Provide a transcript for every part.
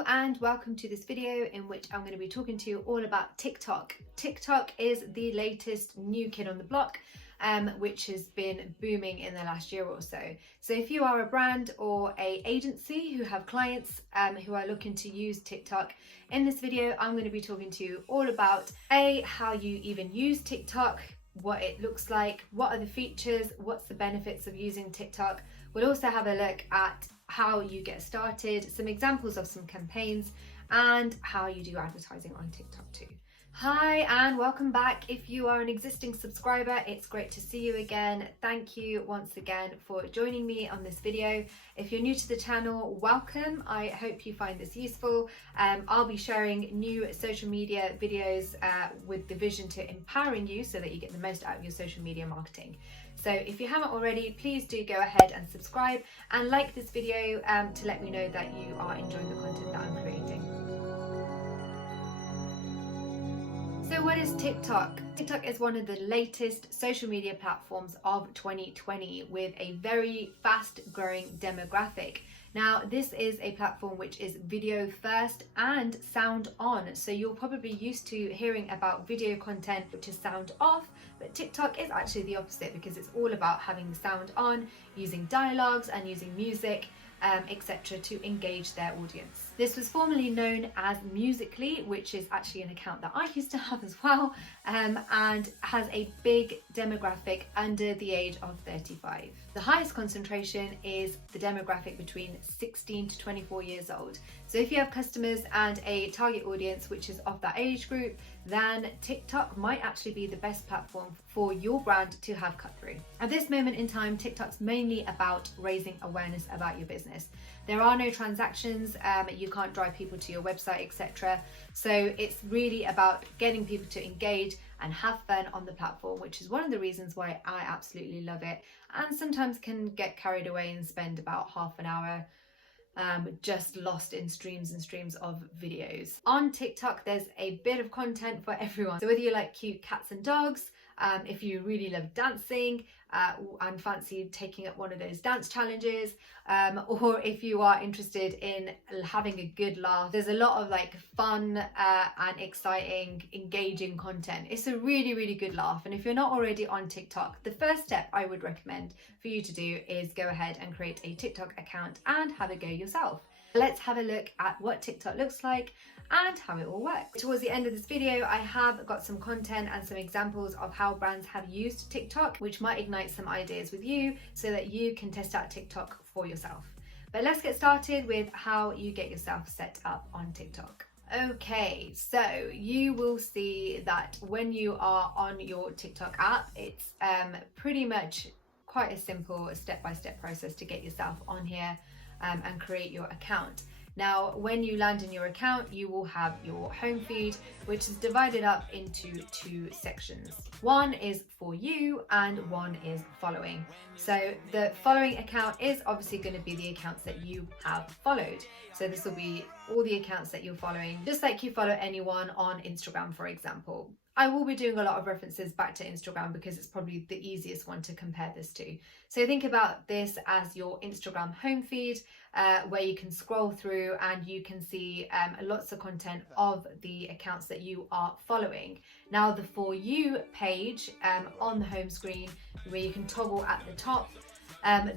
Hello and welcome to this video in which I'm going to be talking to you all about TikTok. TikTok is the latest new kid on the block, which has been booming in the last year or so. So if you are a brand or a agency who have clients who are looking to use TikTok, in this video I'm going to be talking to you all about how you even use TikTok, what it looks like, what are the features, what's the benefits of using TikTok. We'll also have a look at how you get started, some examples of some campaigns, and how you do advertising on TikTok too. Hi and welcome back. If you are an existing subscriber, it's great to see you again. Thank you once again for joining me on this video. If you're new to the channel, welcome. I hope you find this useful. I'll be sharing new social media videos with the vision to empowering you so that you get the most out of your social media marketing. So if you haven't already, please do go ahead and subscribe and like this video to let me know that you are enjoying the content that I'm creating. So what is TikTok? TikTok is one of the latest social media platforms of 2020 with a very fast growing demographic. Now, this is a platform which is video first and sound on. So you're probably used to hearing about video content which is sound off, but TikTok is actually the opposite because it's all about having the sound on, using dialogues and using music, etc. to engage their audience. This was formerly known as Musical.ly, which is actually an account that I used to have as well, and has a big demographic under the age of 35. The highest concentration is the demographic between 16 to 24 years old. So if you have customers and a target audience which is of that age group, then TikTok might actually be the best platform for your brand to have cut through. At this moment in time, TikTok's mainly about raising awareness about your business. There are no transactions, you can't drive people to your website, etc. So it's really about getting people to engage and have fun on the platform, which is one of the reasons why I absolutely love it, and sometimes can get carried away and spend about half an hour just lost in streams and streams of videos. On TikTok, there's a bit of content for everyone. So whether you like cute cats and dogs, if you really love dancing and fancy taking up one of those dance challenges, or if you are interested in having a good laugh, there's a lot of like fun and exciting, engaging content. It's a really, really good laugh. And if you're not already on TikTok, the first step I would recommend for you to do is go ahead and create a TikTok account and have a go yourself. Let's have a look at what TikTok looks like and how it all works. Towards the end of this video, I have got some content and some examples of how brands have used TikTok, which might ignite some ideas with you so that you can test out TikTok for yourself. But let's get started with how you get yourself set up on TikTok. Okay, so you will see that when you are on your TikTok app, it's pretty much quite a simple step-by-step process to get yourself on here and create your account. Now, when you land in your account, you will have your home feed, which is divided up into two sections. One is for you and one is following. So the following account is obviously going to be the accounts that you have followed. So this will be all the accounts that you're following, just like you follow anyone on Instagram, for example. I will be doing a lot of references back to Instagram because it's probably the easiest one to compare this to. So think about this as your Instagram home feed, where you can scroll through and you can see lots of content of the accounts that you are following. Now, the For You page on the home screen, where you can toggle at the top,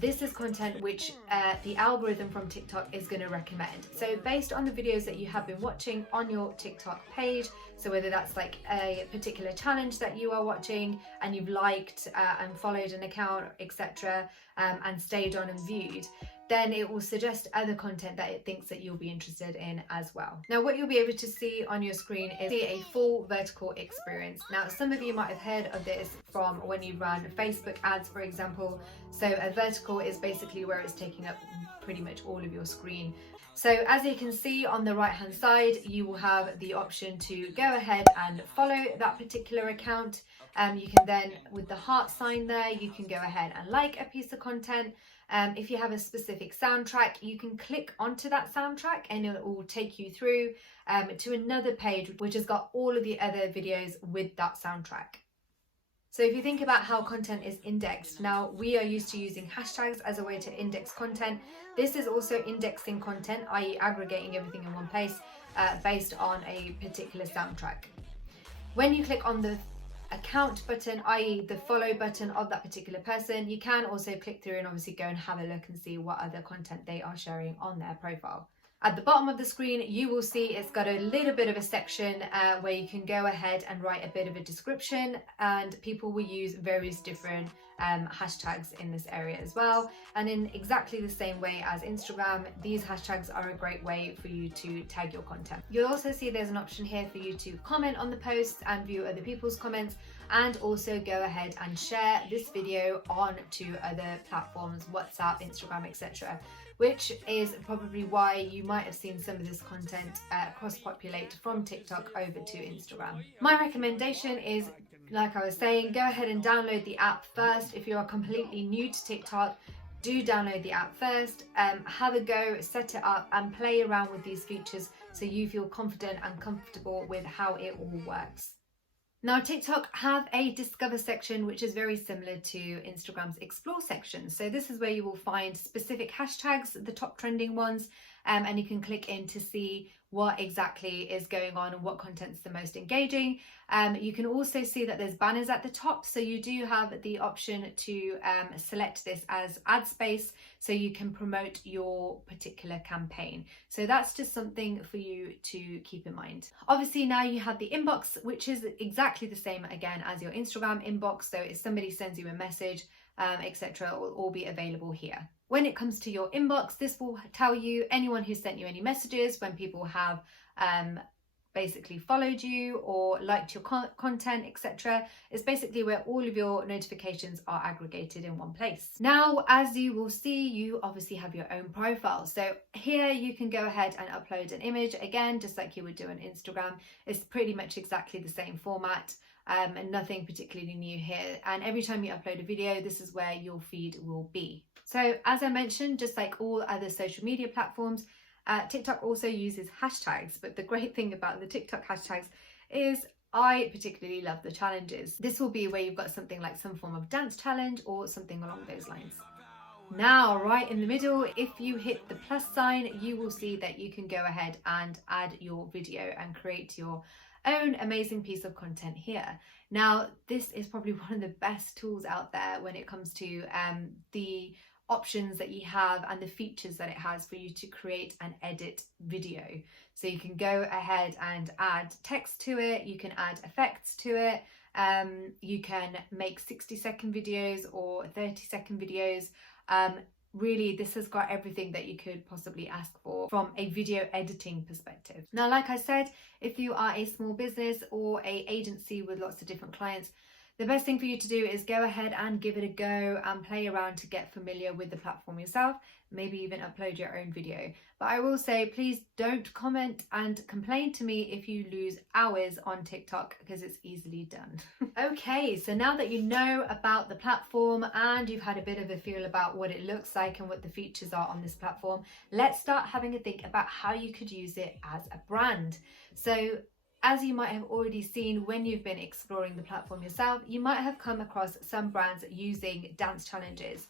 this is content which the algorithm from TikTok is going to recommend. So based on the videos that you have been watching on your TikTok page, so whether that's like a particular challenge that you are watching and you've liked and followed an account, etc., and stayed on and viewed, then it will suggest other content that it thinks that you'll be interested in as well. Now, what you'll be able to see on your screen is a full vertical experience. Now, some of you might have heard of this from when you run Facebook ads, for example. So a vertical is basically where it's taking up pretty much all of your screen. So as you can see on the right hand side, you will have the option to go ahead and follow that particular account. You can then, with the heart sign there, you can go ahead and like a piece of content. If you have a specific soundtrack, you can click onto that soundtrack and it will take you through to another page which has got all of the other videos with that soundtrack. So if you think about how content is indexed, now we are used to using hashtags as a way to index content. This is also indexing content, i.e. aggregating everything in one place based on a particular soundtrack. When you click on the account button, i.e. the follow button of that particular person, you can also click through and obviously go and have a look and see what other content they are sharing on their profile. At the bottom of the screen, you will see it's got a little bit of a section where you can go ahead and write a bit of a description, and people will use various different hashtags in this area as well. And in exactly the same way as Instagram, these hashtags are a great way for you to tag your content. You'll also see there's an option here for you to comment on the posts and view other people's comments, and also go ahead and share this video on to other platforms, WhatsApp, Instagram, etc., which is probably why you might have seen some of this content cross-populate from TikTok over to Instagram. My recommendation is, like I was saying, go ahead and download the app first. If you are completely new to TikTok, do download the app first, have a go, set it up and play around with these features so you feel confident and comfortable with how it all works. Now, TikTok have a discover section, which is very similar to Instagram's explore section. So this is where you will find specific hashtags, the top trending ones, and you can click in to see what exactly is going on and what content's the most engaging. You can also see that there's banners at the top, so you do have the option to select this as ad space so you can promote your particular campaign. So that's just something for you to keep in mind. Obviously now you have the inbox, which is exactly the same again as your Instagram inbox. So if somebody sends you a message, etc., it will all be available here. When it comes to your inbox, this will tell you anyone who sent you any messages, when people have basically followed you or liked your content, etc. It's basically where all of your notifications are aggregated in one place. Now, as you will see, you obviously have your own profile. So here you can go ahead and upload an image, again, just like you would do on Instagram. It's pretty much exactly the same format. And nothing particularly new here. And every time you upload a video, this is where your feed will be. So as I mentioned, just like all other social media platforms, TikTok also uses hashtags. But the great thing about the TikTok hashtags is I particularly love the challenges. This will be where you've got something like some form of dance challenge or something along those lines. Now, right in the middle, if you hit the plus sign, you will see that you can go ahead and add your video and create your own amazing piece of content here. Now, this is probably one of the best tools out there when it comes to the options that you have and the features that it has for you to create and edit video. So you can go ahead and add text to it, you can add effects to it, you can make 60-second videos or 30-second videos. Really, this has got everything that you could possibly ask for from a video editing perspective. Now, like I said, if you are a small business or an agency with lots of different clients, the best thing for you to do is go ahead and give it a go and play around to get familiar with the platform yourself, maybe even upload your own video. But I will say, please don't comment and complain to me if you lose hours on TikTok, because it's easily done. Okay, so now that you know about the platform and you've had a bit of a feel about what it looks like and what the features are on this platform, let's start having a think about how you could use it as a brand. So as you might have already seen when you've been exploring the platform yourself, you might have come across some brands using dance challenges.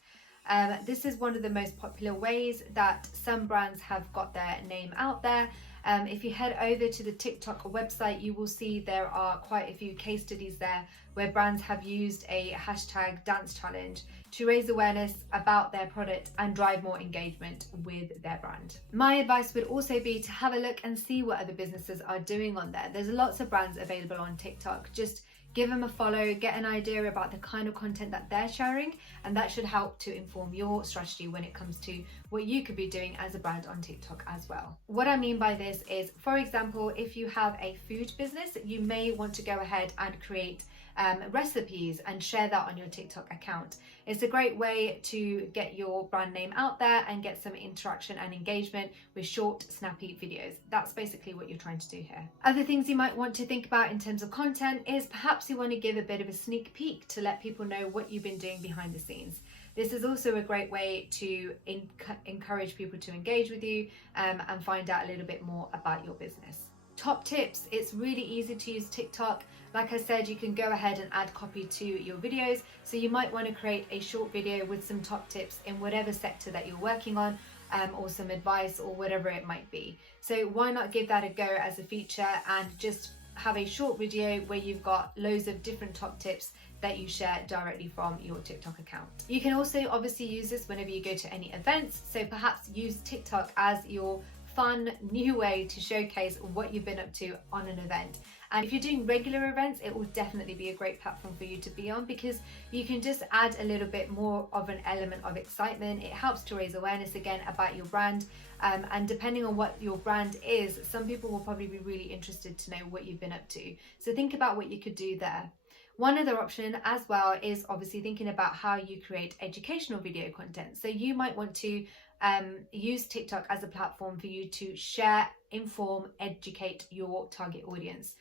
This is one of the most popular ways that some brands have got their name out there. If you head over to the TikTok website, you will see there are quite a few case studies there where brands have used a hashtag dance challenge to raise awareness about their product and drive more engagement with their brand. My advice would also be to have a look and see what other businesses are doing on there. There's lots of brands available on TikTok. Just give them a follow, get an idea about the kind of content that they're sharing, and that should help to inform your strategy when it comes to what you could be doing as a brand on TikTok as well. What I mean by this is, for example, if you have a food business, you may want to go ahead and create recipes and share that on your TikTok account. It's a great way to get your brand name out there and get some interaction and engagement with short, snappy videos. That's basically what you're trying to do here. Other things you might want to think about in terms of content is perhaps you want to give a bit of a sneak peek to let people know what you've been doing behind the scenes. This is also a great way to encourage people to engage with you and find out a little bit more about your business. Top tips, it's really easy to use TikTok. Like I said, you can go ahead and add copy to your videos. So you might want to create a short video with some top tips in whatever sector that you're working on, or some advice or whatever it might be. So why not give that a go as a feature and just have a short video where you've got loads of different top tips that you share directly from your TikTok account. You can also obviously use this whenever you go to any events. So perhaps use TikTok as your fun new way to showcase what you've been up to on an event. And if you're doing regular events, it will definitely be a great platform for you to be on, because you can just add a little bit more of an element of excitement. It helps to raise awareness again about your brand. And depending on what your brand is, some people will probably be really interested to know what you've been up to. So think about what you could do there. One other option as well is obviously thinking about how you create educational video content. So you might want to use TikTok as a platform for you to share, inform, educate your target audience.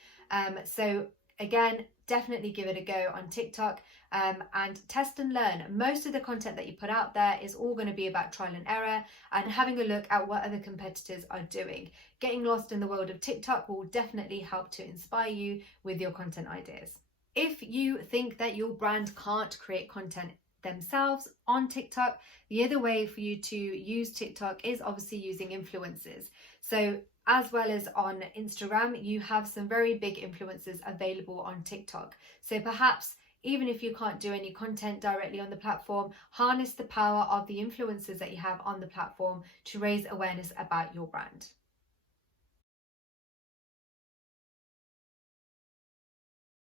So again, definitely give it a go on TikTok and test and learn. Most of the content that you put out there is all going to be about trial and error and having a look at what other competitors are doing. Getting lost in the world of TikTok will definitely help to inspire you with your content ideas. If you think that your brand can't create content themselves on TikTok, the other way for you to use TikTok is obviously using influencers. So as well as on Instagram, you have some very big influencers available on TikTok. So perhaps even if you can't do any content directly on the platform, harness the power of the influencers that you have on the platform to raise awareness about your brand.